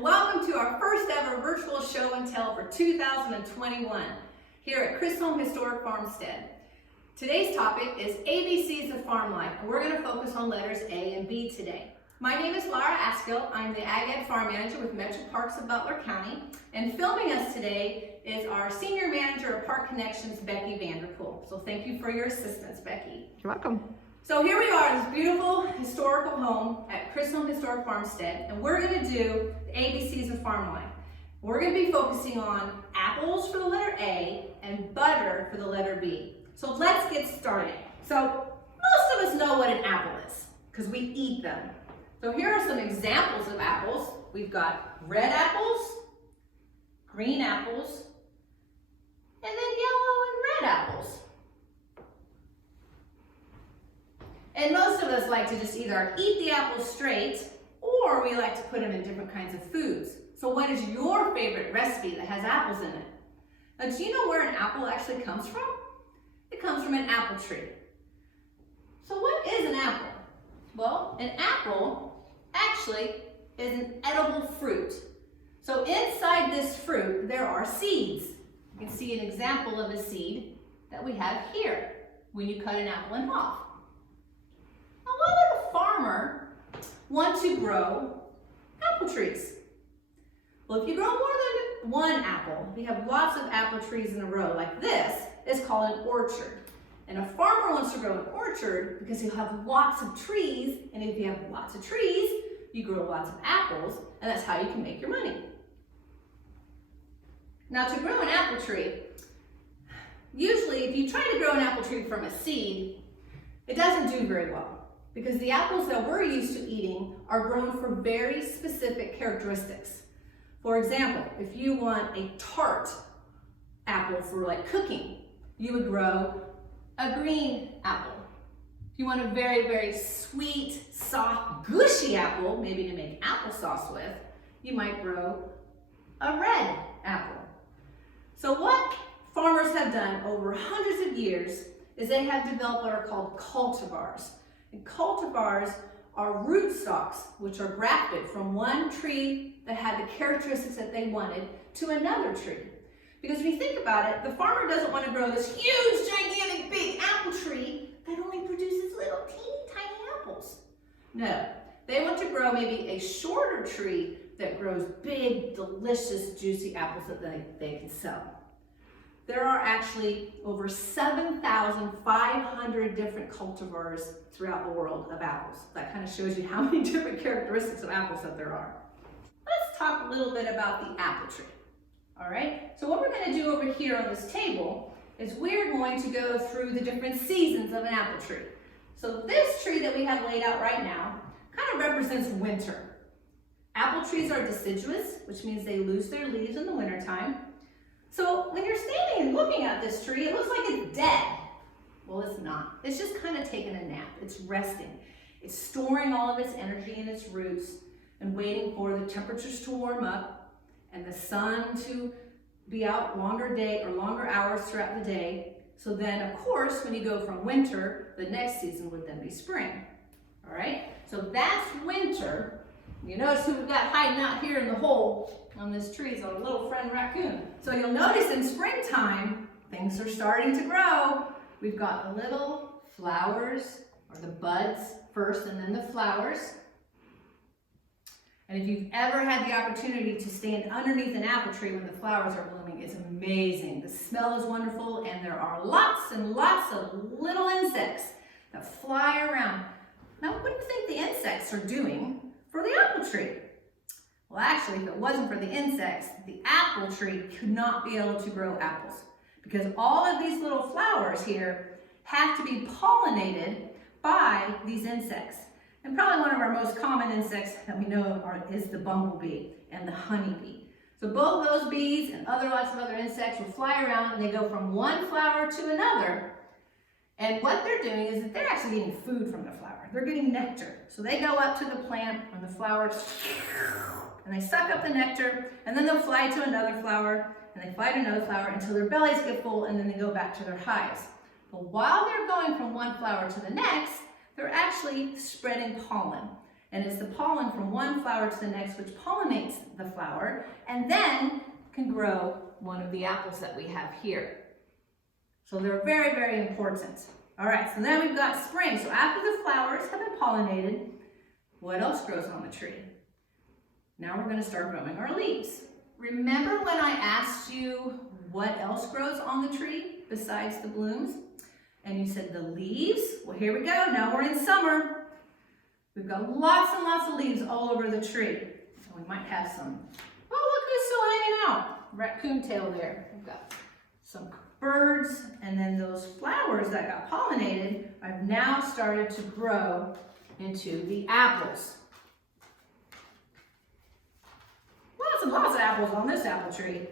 Welcome to our first ever virtual show and tell for 2021 here at Chris Home Historic Farmstead. Today's topic is ABCs of Farm Life, and we're going to focus on letters A and B today. My name is Laura Askill. I'm the Ag Ed Farm Manager with Metro Parks of Butler County, and filming us today is our Senior Manager of Park Connections, Becky Vanderpool. So thank you for your assistance, Becky. You're welcome. So here we are in this beautiful historical home at Chris Home Historic Farmstead, and we're going to do the ABCs of Farm Life. We're going to be focusing on apples for the letter A and butter for the letter B. So let's get started. So most of us know what an apple is because we eat them. So here are some examples of apples. We've got red apples, green apples, and then yellow and red apples. And most of us like to just either eat the apples straight or we like to put them in different kinds of foods. So what is your favorite recipe that has apples in it? Now, do you know where an apple actually comes from? It comes from an apple tree. So what is an apple? Well, an apple actually is an edible fruit. So inside this fruit, there are seeds. You can see an example of a seed that we have here when you cut an apple in half. Now, why would a farmer want to grow apple trees? Well, if you grow more than one apple, if you have lots of apple trees in a row like this, it's called an orchard. And a farmer wants to grow an orchard because he'll have lots of trees, and if you have lots of trees, you grow lots of apples, and that's how you can make your money. Now, to grow an apple tree, usually if you try to grow an apple tree from a seed, it doesn't do very well because the apples that we're used to eating are grown for very specific characteristics. For example, if you want a tart apple for like cooking, you would grow a green apple. If you want a very, very sweet, soft, gushy apple, maybe to make applesauce with, you might grow a red apple. So what farmers have done over hundreds of years is they have developed what are called cultivars. And cultivars are rootstocks which are grafted from one tree that had the characteristics that they wanted to another tree. Because if you think about it, the farmer doesn't want to grow this huge, gigantic, big apple tree that only produces little teeny tiny apples. No, they want to grow maybe a shorter tree that grows big, delicious, juicy apples that they can sell. There are actually over 7,500 different cultivars throughout the world of apples. That kind of shows you how many different characteristics of apples that there are. Let's talk a little bit about the apple tree. All right, so what we're going to do over here on this table is we're going to go through the different seasons of an apple tree. So this tree that we have laid out right now kind of represents winter. Apple trees are deciduous, which means they lose their leaves in the wintertime. So when you're standing and looking at this tree, it looks like it's dead. Well, it's not. It's just kind of taking a nap. It's resting. It's storing all of its energy in its roots and waiting for the temperatures to warm up and the sun to be out longer hours throughout the day. So then, of course, when you go from winter, the next season would then be spring. All right? So that's winter. You notice who we've got hiding out here in the hole on this tree is our little friend raccoon. So you'll notice in springtime, things are starting to grow. We've got the little flowers, or the buds first, and then the flowers. And if you've ever had the opportunity to stand underneath an apple tree when the flowers are blooming, it's amazing. The smell is wonderful, and there are lots and lots of little insects that fly around. Now, what do you think the insects are doing for the apple tree? Well, actually, if it wasn't for the insects, the apple tree could not be able to grow apples because all of these little flowers here have to be pollinated by these insects. And probably one of our most common insects that we know of is the bumblebee and the honeybee. So both those bees and lots of other insects will fly around and they go from one flower to another. And what they're doing is that they're actually getting food from the flower. They're getting nectar. So they go up to the plant and the flowers, and they suck up the nectar, and then they'll fly to another flower, and they fly to another flower until their bellies get full, and then they go back to their hives. But while they're going from one flower to the next, they're actually spreading pollen. And it's the pollen from one flower to the next which pollinates the flower, and then can grow one of the apples that we have here. So they're very, very important. All right, so then we've got spring. So after the flowers have been pollinated, what else grows on the tree? Now we're going to start growing our leaves. Remember when I asked you what else grows on the tree besides the blooms? And you said the leaves? Well, here we go. Now we're in summer. We've got lots and lots of leaves all over the tree. And we might have some, oh, look who's still hanging out. Raccoon tail there. We've got some birds, and then those flowers that got pollinated have now started to grow into the apples. Lots and lots of apples on this apple tree.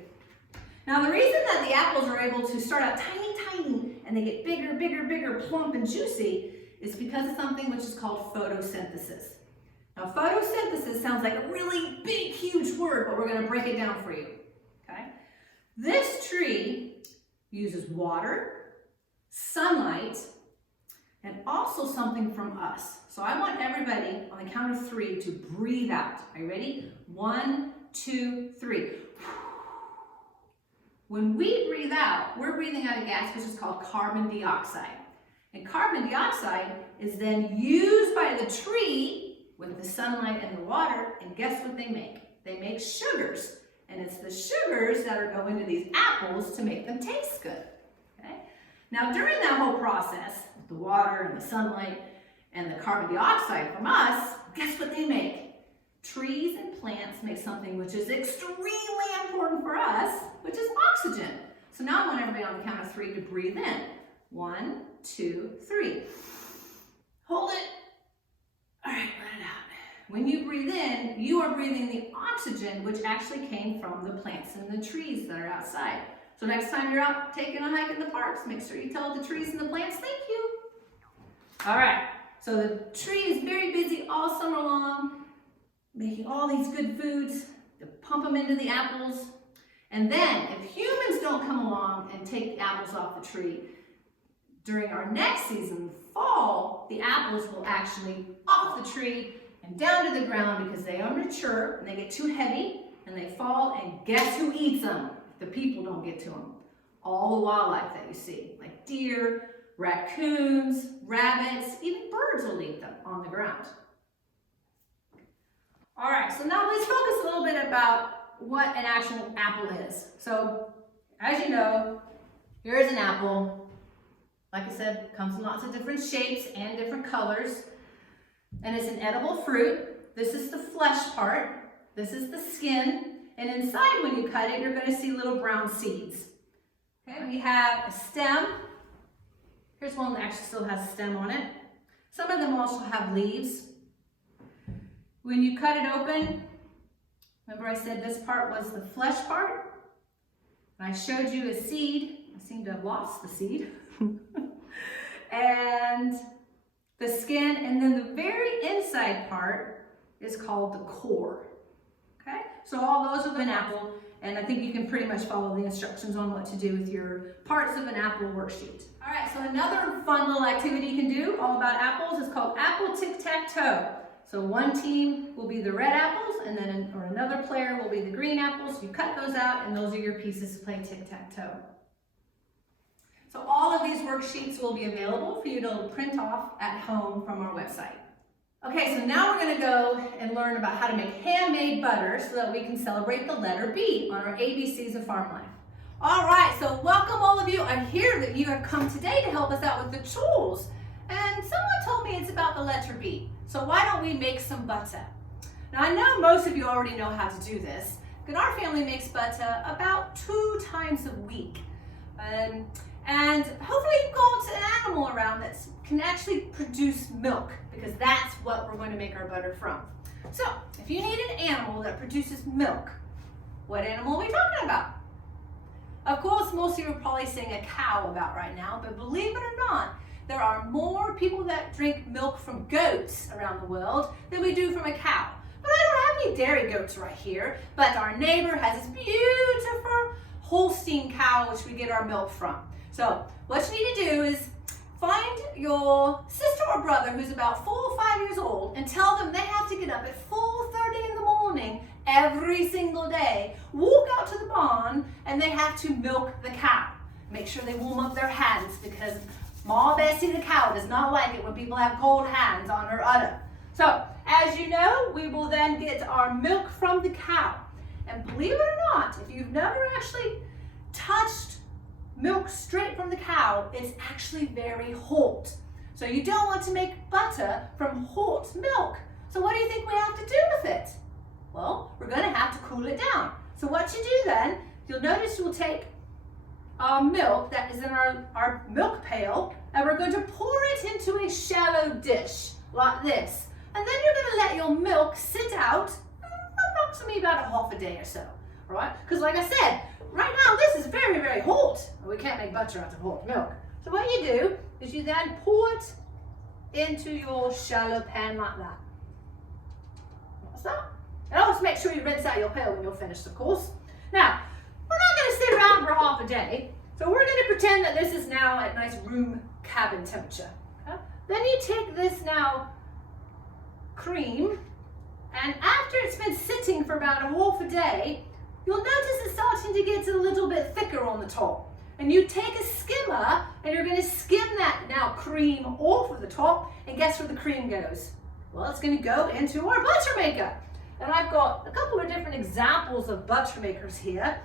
Now the reason that the apples are able to start out tiny, tiny, and they get bigger, bigger, bigger, plump and juicy is because of something which is called photosynthesis. Now photosynthesis sounds like a really big, huge word, but we're going to break it down for you. Okay? This tree uses water, sunlight, and also something from us. So I want everybody on the count of 3 to breathe out. Are you ready? 1, 2, 3. When we breathe out, we're breathing out a gas which is called carbon dioxide. And carbon dioxide is then used by the tree with the sunlight and the water, and guess what they make? They make sugars. And it's the sugars that are going into these apples to make them taste good. Okay? Now during that whole process, the water and the sunlight and the carbon dioxide from us, guess what they make? Trees and plants make something which is extremely important for us, which is oxygen. So now I want everybody on the count of 3 to breathe in. 1, 2, 3. Hold it. All right, let it out. When you breathe in, you are breathing the oxygen which actually came from the plants and the trees that are outside. So next time you're out taking a hike in the parks, make sure you tell the trees and the plants, thank you. All right, so the tree is very busy all summer long, making all these good foods to pump them into the apples. And then if humans don't come along and take the apples off the tree, during our next season, fall, the apples will actually off the tree and down to the ground because they are mature and they get too heavy and they fall, and guess who eats them? The people don't get to them. All the wildlife that you see, like deer, raccoons, rabbits, even birds will eat them on the ground. All right, so now let's focus a little bit about what an actual apple is. So, as you know, here is an apple. Like I said, comes in lots of different shapes and different colors. And it's an edible fruit. This is the flesh part. This is the skin. And inside, when you cut it, you're going to see little brown seeds. Okay, we have a stem. Here's one that actually still has a stem on it. Some of them also have leaves. When you cut it open, remember I said this part was the flesh part? And I showed you a seed. I seem to have lost the seed. And the skin, and then the very inside part is called the core. Okay, so all those of an apple, and I think you can pretty much follow the instructions on what to do with your parts of an apple worksheet. All right, so another fun little activity you can do all about apples is called apple tic-tac-toe. So one team will be the red apples, and then another player will be the green apples. You cut those out, and those are your pieces to play tic-tac-toe. So all of these worksheets will be available for you to print off at home from our website. Okay, so now we're going to go and learn about how to make handmade butter so that we can celebrate the letter B on our ABCs of Farm Life. All right, so welcome all of you. I hear that you have come today to help us out with the tools. And someone told me it's about the letter B. So why don't we make some butter? Now I know most of you already know how to do this. But our family makes butter about 2 times a week. And hopefully you've got an animal around that can actually produce milk, because that's what we're going to make our butter from. So if you need an animal that produces milk, what animal are we talking about? Of course, most of you are probably saying a cow about right now, but believe it or not, there are more people that drink milk from goats around the world than we do from a cow. But I don't have any dairy goats right here, but our neighbor has this beautiful Holstein cow which we get our milk from. So what you need to do is find your sister or brother who's about 4 or 5 years old and tell them they have to get up at 4:30 in the morning every single day walk out to the barn and they have to milk the cow. Make sure they warm up their hands because Ma Bessie the cow does not like it when people have cold hands on her udder. So, as you know, we will then get our milk from the cow. And believe it or not, if you've never actually touched milk straight from the cow, it's actually very hot. So you don't want to make butter from hot milk. So what do you think we have to do with it? Well, we're going to have to cool it down. So what you do then, you'll notice we'll take our milk that is in our milk pail, and we're going to pour it into a shallow dish like this. And then you're going to let your milk sit out approximately about a half a day or so, all right? Because like I said, right now this is very, very hot. We can't make butter out of hot milk. So what you do is you then pour it into your shallow pan like that. What's that? And always make sure you rinse out your pail when you're finished, of course. Now, we're not going to sit around for half a day, so we're going to pretend that this is now at nice room cabin temperature. Okay? Then you take this now cream, and after it's been sitting for about a half a day, you'll notice it's starting to get a little bit thicker on the top. And you take a skimmer and you're going to skim that now cream off of the top, and guess where the cream goes? Well, it's going to go into our butter maker. And I've got a couple of different examples of butter makers here,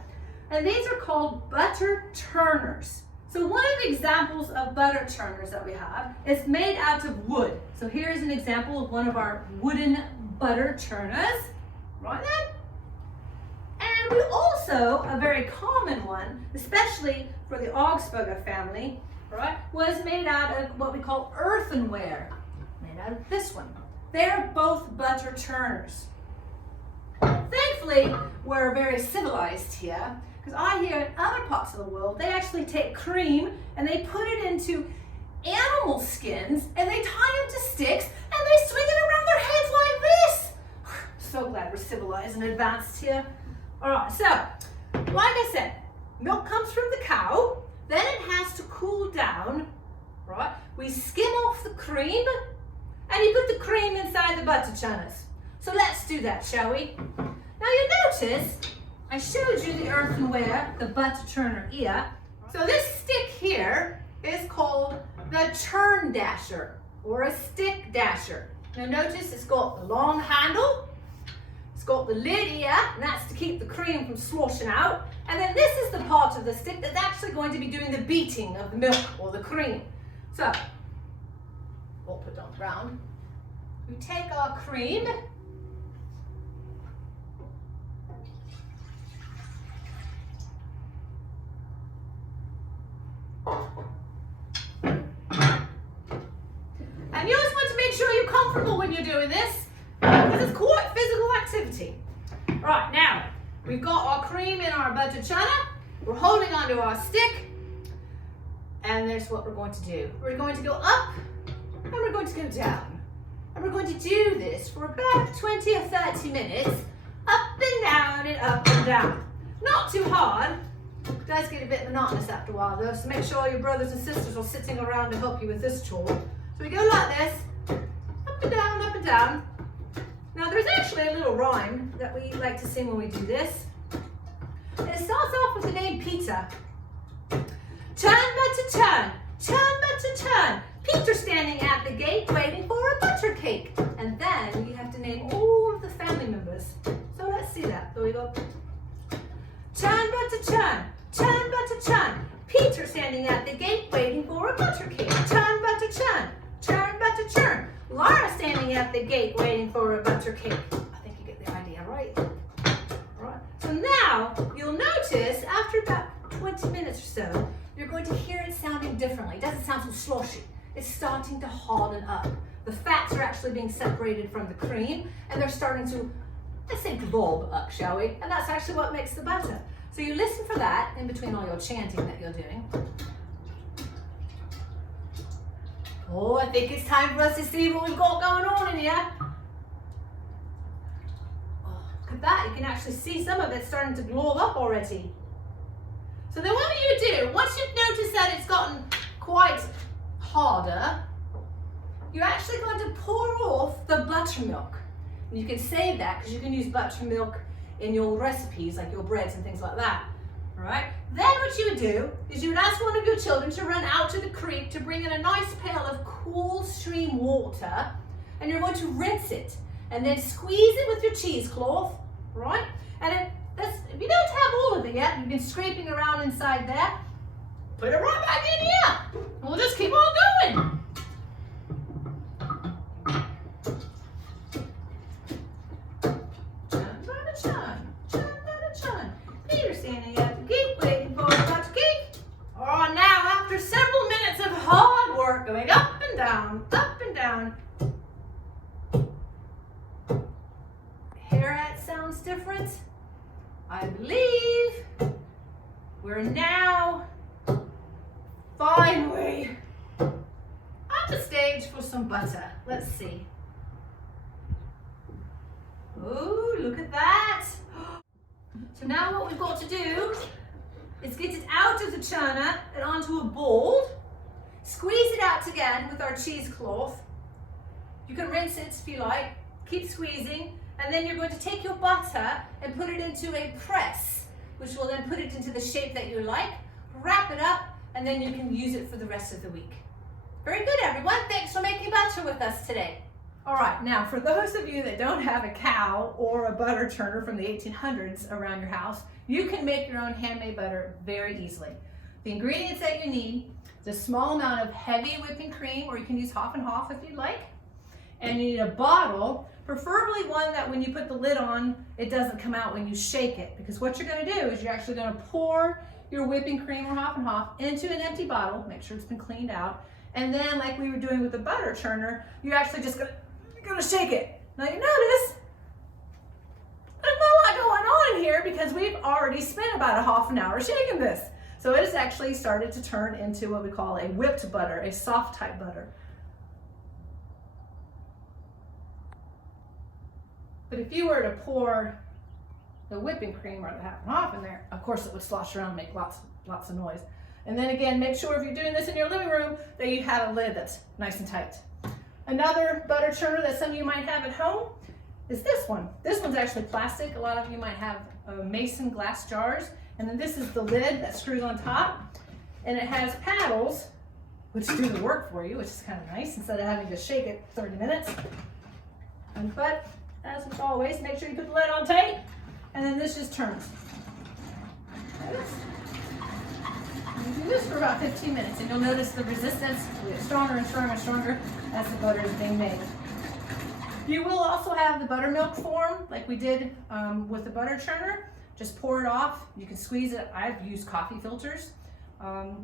and these are called butter turners. So one of the examples of butter turners that we have is made out of wood. So here's an example of one of our wooden butter turners, right then. And we also, a very common one, especially for the Augsburger family, right, was made out of what we call earthenware, made out of this one. They're both butter turners. Thankfully, we're very civilized here, because I hear in other parts of the world, they actually take cream and they put it into animal skins and they tie them to sticks and they swing it around their heads like this. So glad we're civilized and advanced here. All right, so like I said, milk comes from the cow, then it has to cool down, right? We skim off the cream and you put the cream inside the butter churners. So let's do that, shall we? Now you notice I showed you the earthenware, the butter turner here. So this stick here is called the churn dasher or a stick dasher. Now notice it's got the long handle, it's got the lid here, and that's to keep the cream from sloshing out. And then this is the part of the stick that's actually going to be doing the beating of the milk or the cream. So, we'll put it on the ground. We take our cream, and you always want to make sure you're comfortable when you're doing this, because it's quite physical activity. Right, now, we've got our cream in our butter churner, we're holding onto our stick, and there's what we're going to do. We're going to go up, and we're going to go down. And we're going to do this for about 20 or 30 minutes, up and down and up and down. Not too hard. It does get a bit monotonous after a while though, so make sure your brothers and sisters are sitting around to help you with this chore. So we go like this, up and down, up and down. Now there's actually a little rhyme that we like to sing when we do this. And it starts off with the name Peter. Turn butter turn, turn butter turn. Peter standing at the gate waiting for a butter cake. And then you have to name all of the family members. So let's see that. So we go. Turn butter turn, turn butter turn. Peter standing at the gate waiting for a butter cake. Turn butter turn, turn butter turn. Laura standing at the gate waiting for a butter cake. I think you get the idea, right? Right. So now you'll notice after about 20 minutes or so, you're going to hear it sounding differently. It doesn't sound so sloshy. It's starting to harden up. The fats are actually being separated from the cream, and they're starting to, let's say, glob up, shall we? And that's actually what makes the butter. So you listen for that in between all your chanting that you're doing. Oh, I think it's time for us to see what we've got going on in here. Oh, look at that. You can actually see some of it starting to glob up already. So then what do you do? Once you've noticed that it's gotten quite harder, you're actually going to pour off the buttermilk. And you can save that because you can use buttermilk in your recipes, like your breads and things like that. All right? Then what you would do is you would ask one of your children to run out to the creek to bring in a nice pail of cool stream water, and you're going to rinse it and then squeeze it with your cheesecloth, right? And if you don't have all of it yet, you've been scraping around inside there, put it right back in here. And we'll just keep on going. Peter's standing at the gate waiting for a bunch of cake. Oh, now after several minutes of hard work going up and down, hear that sounds different? I believe we're now finally at the stage for some butter. Let's see. Oh, look at that. So now what we've got to do is get it out of the churner and onto a bowl. Squeeze it out again with our cheesecloth. You can rinse it if you like. Keep squeezing. And then you're going to take your butter and put it into a press, which will then put it into the shape that you like. Wrap it up, and then you can use it for the rest of the week. Very good, everyone. Thanks for making butter with us today. All right, now for those of you that don't have a cow or a butter churner from the 1800s around your house, you can make your own handmade butter very easily. The ingredients that you need is a small amount of heavy whipping cream, or you can use half and half if you'd like. And you need a bottle, preferably one that when you put the lid on, it doesn't come out when you shake it. Because what you're going to do is you're actually going to pour your whipping cream, or half and half, into an empty bottle. Make sure it's been cleaned out. And then, like we were doing with the butter churner, you're actually just going to shake it. Now you notice there's not a lot going on here because we've already spent about a half an hour shaking this. So it has actually started to turn into what we call a whipped butter, a soft type butter. But if you were to pour the whipping cream or the half and half in there, of course it would slosh around and make lots of noise. And then again, make sure if you're doing this in your living room that you have a lid that's nice and tight. Another butter churner that some of you might have at home is this one. This one's actually plastic. A lot of you might have mason glass jars. And then this is the lid that screws on top. And it has paddles, which do the work for you, which is kind of nice, instead of having to shake it 30 minutes. But as with always, make sure you put the lid on tight, and then this just turns. You do this for about 15 minutes, and you'll notice the resistance will get stronger and stronger and stronger as the butter is being made. You will also have the buttermilk form, like we did with the butter churner. Just pour it off. You can squeeze it. I've used coffee filters,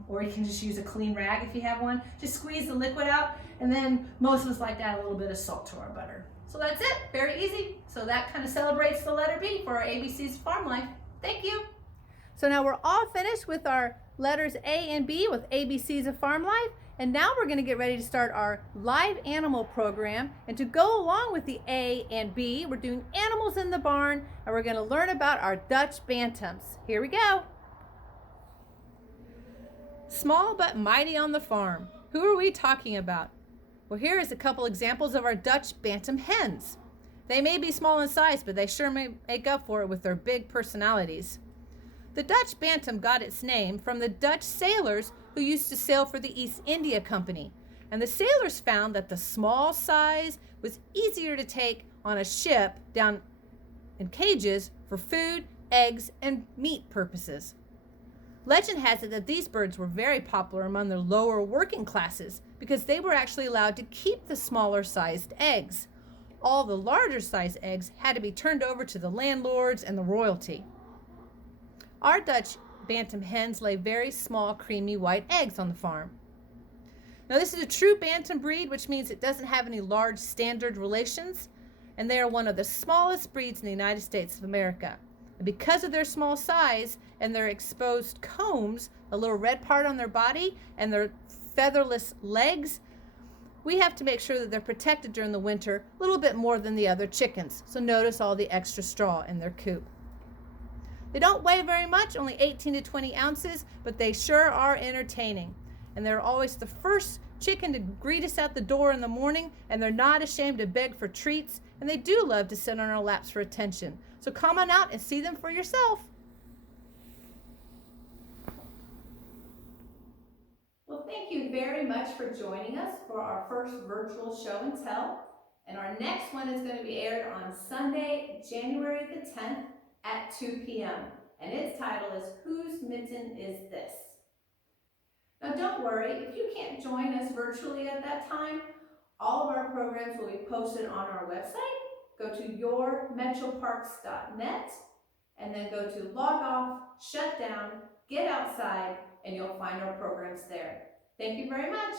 or you can just use a clean rag if you have one. Just squeeze the liquid out, and then most of us like to add a little bit of salt to our butter. So that's it, very easy. So that kind of celebrates the letter B for our ABCs of Farm Life. Thank you. So now we're all finished with our letters A and B with ABCs of Farm Life. And now we're going to get ready to start our live animal program. And to go along with the A and B, we're doing animals in the barn, and we're going to learn about our Dutch Bantams. Here we go. Small but mighty on the farm. Who are we talking about? Well, here is a couple examples of our Dutch Bantam hens. They may be small in size, but they sure make up for it with their big personalities. The Dutch Bantam got its name from the Dutch sailors who used to sail for the East India Company. And the sailors found that the small size was easier to take on a ship down in cages for food, eggs, and meat purposes. Legend has it that these birds were very popular among the lower working classes because they were actually allowed to keep the smaller sized eggs. All the larger sized eggs had to be turned over to the landlords and the royalty. Our Dutch Bantam hens lay very small, creamy white eggs on the farm. Now this is a true Bantam breed, which means it doesn't have any large standard relations, and they are one of the smallest breeds in the United States of America. And because of their small size and their exposed combs, a little red part on their body, and their featherless legs, we have to make sure that they're protected during the winter a little bit more than the other chickens. So notice all the extra straw in their coop. They don't weigh very much, only 18 to 20 ounces, but they sure are entertaining. And they're always the first chicken to greet us at the door in the morning, and they're not ashamed to beg for treats, and they do love to sit on our laps for attention. So come on out and see them for yourself. Well, thank you very much for joining us for our first virtual show and tell. And our next one is going to be aired on Sunday, January the 10th at 2 p.m. And its title is Whose Mitten Is This? Now don't worry, if you can't join us virtually at that time, all of our programs will be posted on our website. Go to yourmetroparks.net and then go to log off, shut down, get outside, and you'll find our programs there. Thank you very much.